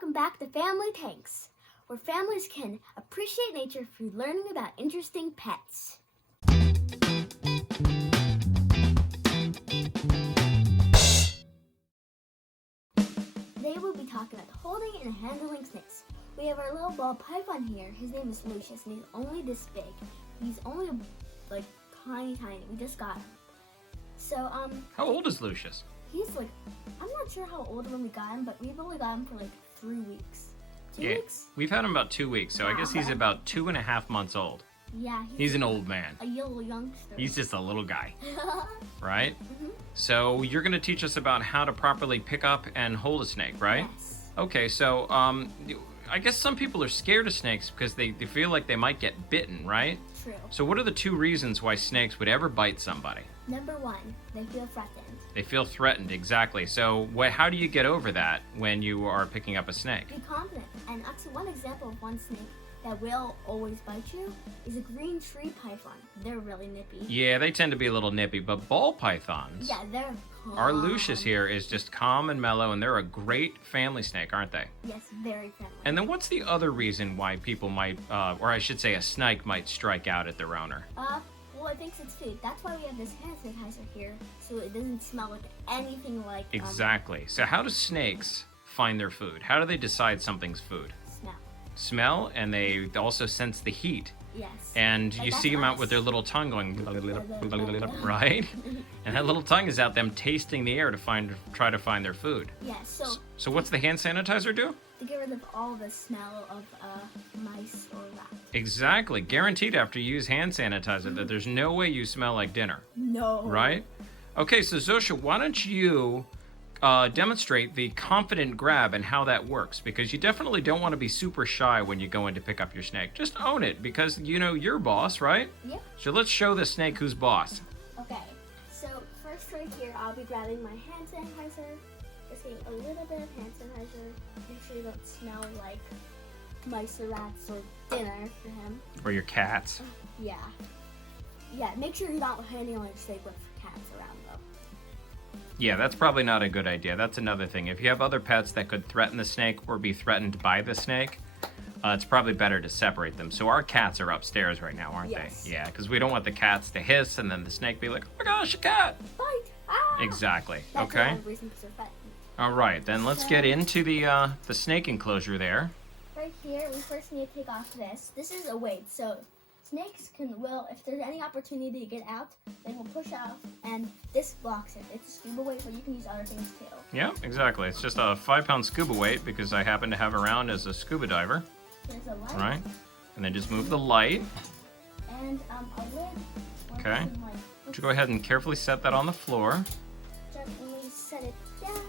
Welcome back to Family Tanks, where families can appreciate nature through learning about interesting pets. Today we'll be talking about holding and handling snakes. We have our little ball python here. His name is Lucius, and he's only this big. He's only like tiny. We just got him. So How old is Lucius? He's like, I'm not sure how old when we got him, but we've only got him for like 3 weeks. 2 weeks? We've had him about 2 weeks, so I guess he's about 2.5 months old. Yeah. He's an old man. A little youngster. He's just a little guy, right? Mm-hmm. So you're going to teach us about how to properly pick up and hold a snake, right? Yes. Okay, so I guess some people are scared of snakes because they feel like they might get bitten, right? True. So what are the 2 reasons why snakes would ever bite somebody? Number 1, they feel threatened. They feel threatened, exactly. So how do you get over that when you are picking up a snake? Be confident. And actually, one example of one snake that will always bite you is a green tree python. They're really nippy. Yeah, they tend to be a little nippy, but ball pythons... Yeah, they're calm. Our Lucius here is just calm and mellow, and they're a great family snake, aren't they? Yes, very friendly. And then what's the other reason why people might, or I should say a snake might strike out at their owner? Well, I think it's food. That's why we have this hand sanitizer here, so it doesn't smell like anything like... Exactly. So how do snakes find their food? How do they decide something's food? Smell. Smell, and they also sense the heat. Yes. And Like you that's see them out us. with their little tongue going, right? And that little tongue is out them tasting the air to try to find their food. Yes, So what's the hand sanitizer do? to get rid of all the smell of mice or rats. Exactly. Guaranteed after you use hand sanitizer that there's no way you smell like dinner. No. Right? Okay, so Zosia, why don't you demonstrate the confident grab and how that works? Because you definitely don't want to be super shy when you go in to pick up your snake. Just own it because, you know, you're boss, right? Yep. So let's show the snake who's boss. Okay, so first right here, I'll be grabbing my hand sanitizer. Just getting a little bit of hand sanitizer. Make sure you don't smell like mice or rats or dinner for him. Or your cats. Yeah. Yeah, make sure you're not handling your snake with cats around though. Yeah, that's probably not a good idea. That's another thing. If you have other pets that could threaten the snake or be threatened by the snake, it's probably better to separate them. So our cats are upstairs right now, aren't Yes. they? Yeah, because we don't want the cats to hiss and then the snake be like, oh my gosh, a cat! Bite! Ah! Exactly. That's Okay. another reason because they're threatened. All right, then let's get into the snake enclosure there. Right here, we first need to take off this. This is a weight, so snakes if there's any opportunity to get out, they will push off, and this blocks it. It's a scuba weight, but you can use other things too. Yeah, exactly. It's just a 5-pound scuba weight because I happen to have around as a scuba diver. There's a light. All right, and then just move the light. And a lid. Okay. Would you go ahead and carefully set that on the floor? Gently set it down.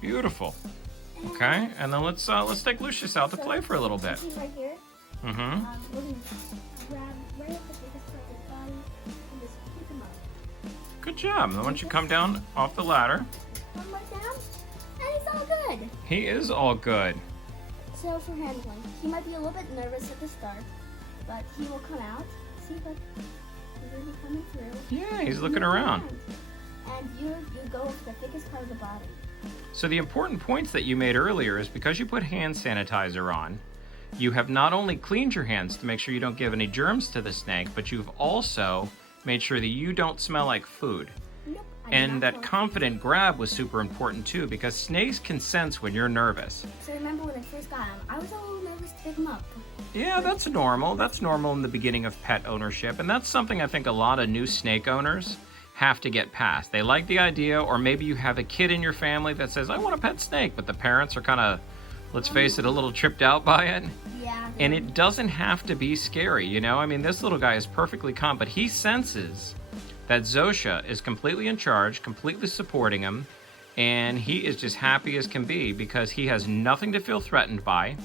Beautiful. Okay, and then let's take Lucius out to play for a little bit. He's right here. Mm-hmm. We're gonna grab right up the biggest part of his body and just pick him up. Good job. Then why don't you come down off the ladder? Come right down, and he's all good. He is all good. So for handling, he might be a little bit nervous at the start, but he will come out. See, but he's already coming through. Yeah, he's looking around. And you go with the thickest part of the body. So the important points that you made earlier is because you put hand sanitizer on, you have not only cleaned your hands to make sure you don't give any germs to the snake, but you've also made sure that you don't smell like food. Nope. And that confident grab was super important too, because snakes can sense when you're nervous. So remember when I first got him, I was a little nervous to pick him up. Yeah, that's normal. That's normal in the beginning of pet ownership. And that's something I think a lot of new snake owners have to get past. They like the idea, or maybe you have a kid in your family that says, I want a pet snake, but the parents are kind of, let's face it, a little tripped out by it. Yeah. And it doesn't have to be scary, you know? I mean, this little guy is perfectly calm, but he senses that Zosia is completely in charge, completely supporting him, and he is just happy as can be because he has nothing to feel threatened by.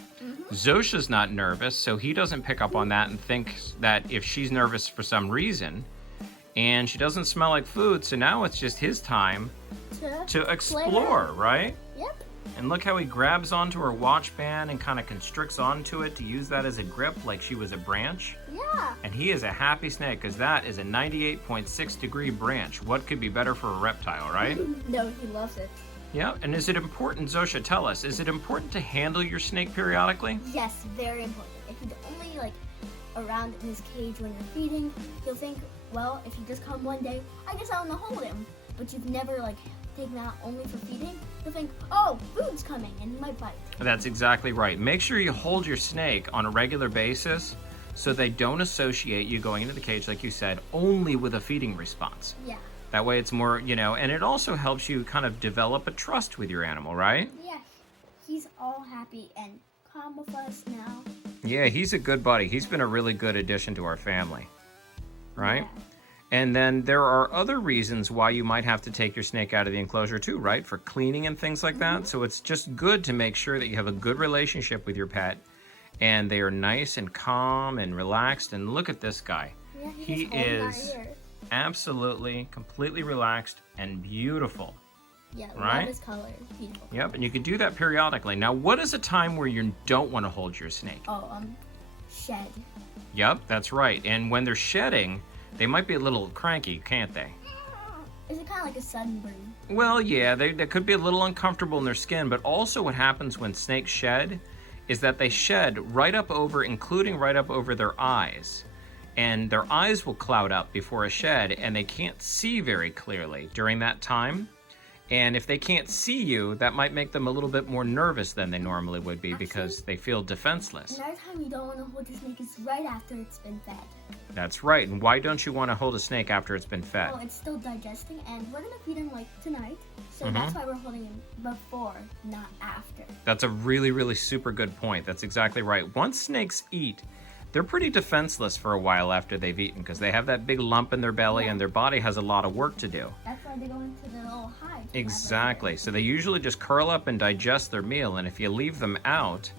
Zosia's not nervous, so he doesn't pick up on that and thinks that if she's nervous for some reason, and she doesn't smell like food, so now it's just his time to explore, right? Yep. And look how he grabs onto her watch band and kind of constricts onto it to use that as a grip like she was a branch. Yeah. And he is a happy snake because that is a 98.6 degree branch. What could be better for a reptile, right? No, he loves it. Yeah, and is it important, Zosia, tell us, is it important to handle your snake periodically? Yes, very important. If he's only like around in his cage when you're feeding, he'll think, well, if you just come one day, I guess I want to hold him. But you've never like taken him out only for feeding, he'll think, oh, food's coming, and he might bite. That's exactly right. Make sure you hold your snake on a regular basis so they don't associate you going into the cage, like you said, only with a feeding response. Yeah. That way it's more, and it also helps you kind of develop a trust with your animal, right? Yeah, he's all happy and calm with us now. Yeah, he's a good buddy. He's been a really good addition to our family, right? Yeah. And then there are other reasons why you might have to take your snake out of the enclosure too, right? For cleaning and things like that. So it's just good to make sure that you have a good relationship with your pet and they are nice and calm and relaxed. And look at this guy. Yeah, He is absolutely, completely relaxed and beautiful. Yeah, right? love his color. Beautiful. Yep, and you can do that periodically. Now, what is a time where you don't want to hold your snake? Oh, shed. Yep, that's right. And when they're shedding, they might be a little cranky, can't they? Is it kind of like a sunburn? Well, yeah, they could be a little uncomfortable in their skin, but also what happens when snakes shed is that they shed right up over, including right up over their eyes. And their eyes will cloud up before a shed, and they can't see very clearly during that time. And if they can't see you, that might make them a little bit more nervous than they normally would be because they feel defenseless. Another time you don't want to hold your snake is right after it's been fed. That's right. And why don't you want to hold a snake after it's been fed? Well, it's still digesting, and we're going to feed him like tonight. So that's why we're holding him before, not after. That's a really, really super good point. That's exactly right. Once snakes eat, they're pretty defenseless for a while after they've eaten because they have that big lump in their belly and their body has a lot of work to do. That's why they go into their little hide. Exactly. So they usually just curl up and digest their meal. And if you leave them out,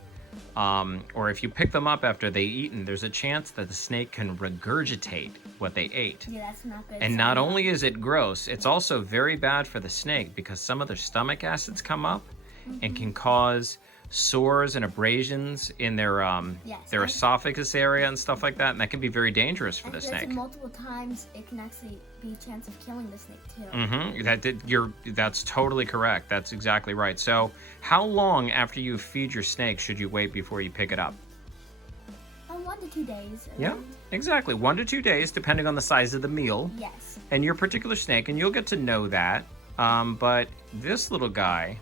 or if you pick them up after they've eaten, there's a chance that the snake can regurgitate what they ate. Yeah, that's not good. And not only is it gross, it's also very bad for the snake because some of their stomach acids come up and can cause sores and abrasions in their esophagus area and stuff like that, and that can be very dangerous for the snake. Multiple times, it can actually be a chance of killing the snake too. That's totally correct. That's exactly right. So, how long after you feed your snake should you wait before you pick it up? 1 to 2 days. Yeah, exactly. 1 to 2 days, depending on the size of the meal. Yes. And your particular snake, and you'll get to know that. But this little guy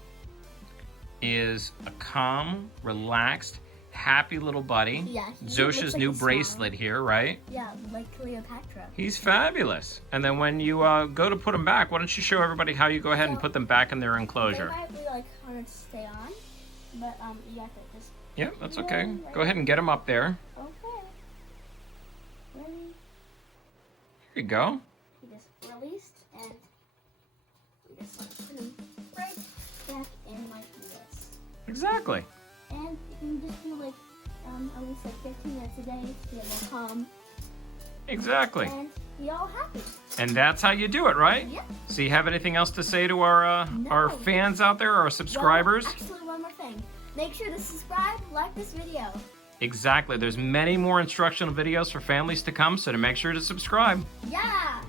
is a calm, relaxed, happy little buddy. Yeah. Zosia's like new a bracelet here, right? Yeah, like Cleopatra. He's fabulous. And then when you go to put them back, why don't you show everybody how you go ahead and put them back in their enclosure? They might be like hard to stay on, but you have to just. Yeah, that's okay. Go ahead and get them up there. Okay. Ready? Here you go. He just released and we just like put him right back in like this. Exactly. And you can just do like at least like 15 minutes a day to be able to calm. Exactly. And be all happy. And that's how you do it, right? Yeah. So you have anything else to say to our fans out there, our subscribers? Well, actually, one more thing. Make sure to subscribe, like this video. Exactly. There's many more instructional videos for families to come, so to make sure to subscribe. Yeah.